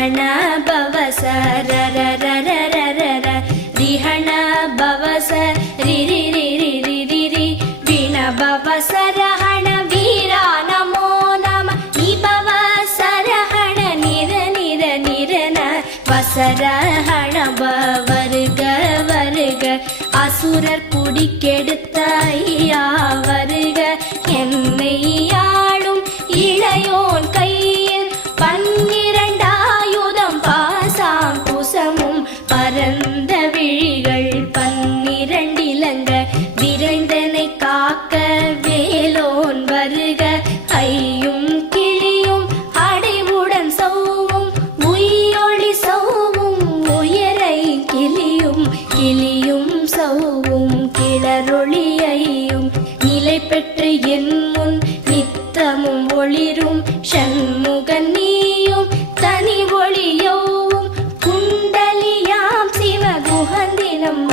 ரிஹண பவச ரர ரர ரர ர ரிஹண பவச ரிரி ரிரி ரிரி ரி விண பவச ரஹண வீரா நமோ நம நிபவச ரஹண நிர நிர நிரன வசரஹண வருக வருக அசுரர் குடிக்கெடுத்த ஐயா வருக என்னை ஆளும் இளையோன் கையில் 12 பாசாம் குசமும் பரந்த விழிகள் 12 இலங்க விரைந்தனை காக்க வேலோன் வருக ஐயும் கிளியும் அடைவுடன் சௌவும் உயிரொளி சௌவும் உயரை கிளியும் கிளியும் சௌவும் கிளரொளியையும் நிலை பெற்று என் முன் நித்தமும் ஒளிரும் ஷண்முகன் நீயும் தனி ஒளியோவும் குண்டலியாம் சிவகுகந்தினம்